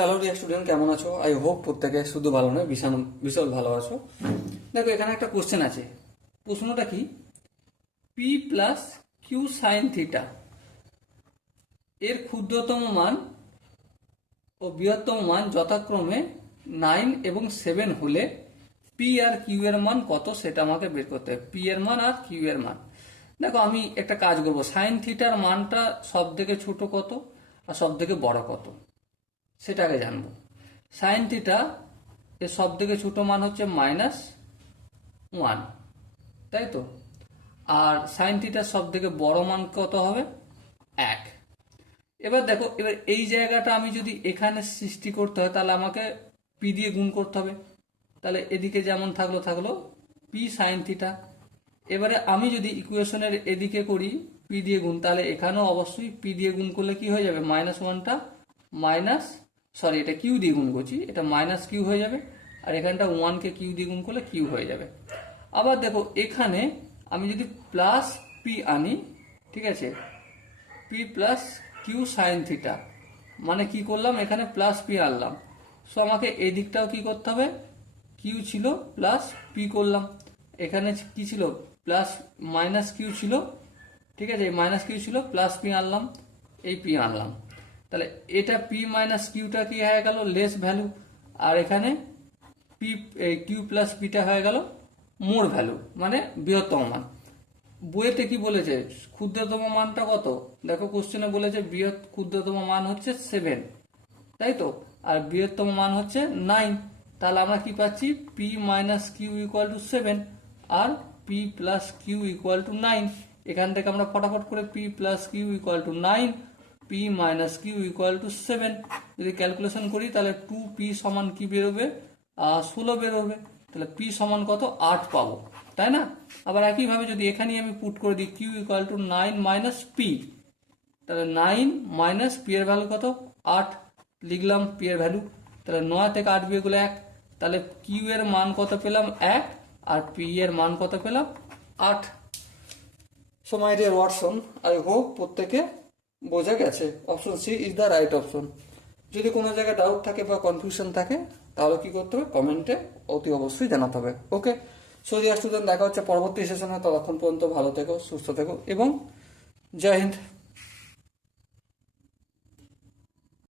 Hello dear student, কেমন আছো? I hope প্রত্যেকে শুধু ভালো নয়, ভীষণ ভীষণ ভালো আছো। দেখো, এখানে একটা কোশ্চেন আছে। প্রশ্নটা কি? P plus Q sine theta এর ক্ষুদ্রতম মান ও বৃহত্তম মান যথাক্রমে 9 এবং 7 হলে পি আর কিউ এর মান কত সেটা আমাকে বের করতে হবে। পি এর মান আর কিউ এর মান। দেখো, আমি একটা কাজ করব। সাইন থিটার মানটা সব থেকে ছোট কত আর সব থেকে বড় কত সেটা আগে জানবো। সাইন থিটা এর সব থেকে ছোট মান হচ্ছে -1, তাই তো? আর সাইন থিটার সব থেকে বড় মান কত হবে? 1। এবার দেখো, এবার এই জায়গাটা আমি যদি এখানে সৃষ্টি করতে হয় তাহলে আমাকে পি দিয়ে গুণ করতে হবে। তাহলে এদিকে যেমন থাকলো থাকলো পি সাইন থিটা। এবারে আমি যদি ইকুয়েশনের এদিকে করি পি দিয়ে গুণ, তাহলে এখানেও অবশ্যই পি দিয়ে গুণ করলে কি হয়ে যাবে? -1টা মাইনাস, সরি এটা কিউ দিয়ে গুণ করছি, এটা মাইনাস কিউ হয়ে যাবে। আর এখানটা 1কে কিউ দিয়ে গুণ করলে কিউ হয়ে যাবে। আবার দেখো, এখানে আমি যদি প্লাস পি আনি, ঠিক আছে, P plus Q sine theta, মানে কি করলাম? এখানে প্লাস পি আনলাম। সো আমাকে এই দিকটাও কি করতে হবে? কিউ ছিল প্লাস পি করলাম। এখানে কি ছিল? প্লাস মাইনাস কিউ ছিল, ঠিক আছে, মাইনাস কিউ ছিল, প্লাস পি আনলাম, এই পি আনলাম। তাহলে এটা পি মাইনাস কিউটা কি হয়ে গেল? Less value. আর এখানে পি কিউ প্লাস পিটা হয়ে গেল মোর ভ্যালু, মানে বৃহত্তম মান। বইয়েতে কি বলেছে? ক্ষুদ্রতম মানটা কত? দেখো, কোশ্চেনে বলেছে ক্ষুদ্রতম মান হচ্ছে 7, তাই তো? আর বৃহত্তম মান হচ্ছে 9। তাহলে আমরা কি পাচ্ছি? P minus Q equal to 7 আর P plus Q equal to 9। এখান থেকে আমরা ফটাফট করে P plus Q equal to 9, P minus Q equal to 7 যদি ক্যালকুলেশন করি তাহলে 2p সমান কি বেরোবে? 16 বেরোবে। তাহলে পি সমান কত? 8 পাবো, তাই না? আবার একইভাবে যদি এখানে আমি পুট করে দিই Q equal to 9 minus P, তাহলে 9 মাইনাস পি এর ভ্যালু কত? 8 লিখলাম পি এর ভ্যালু। তাহলে 9 থেকে 8 বিয়োগ করলে 1, তাহলে কিউ এর মান কত পেলাম? 1, আর পি এর মান কত পেলাম? 8। So my dear Watson, I hope প্রত্যেকে বোঝা গেছে। Option C is the right option. যদি কোনো জায়গায় ডাউট থাকে বা কনফিউশন থাকে তাহলে কি করতে হবে? কমেন্টে অতি অবশ্যই জানাতে হবে। ওকে, সো ডিয়ার স্টুডেন্ট, দেখা হচ্ছে পরবর্তী সেশনে। ততক্ষণ পর্যন্ত ভালো থেকো, সুস্থ থেকো এবং জয় হিন্দ।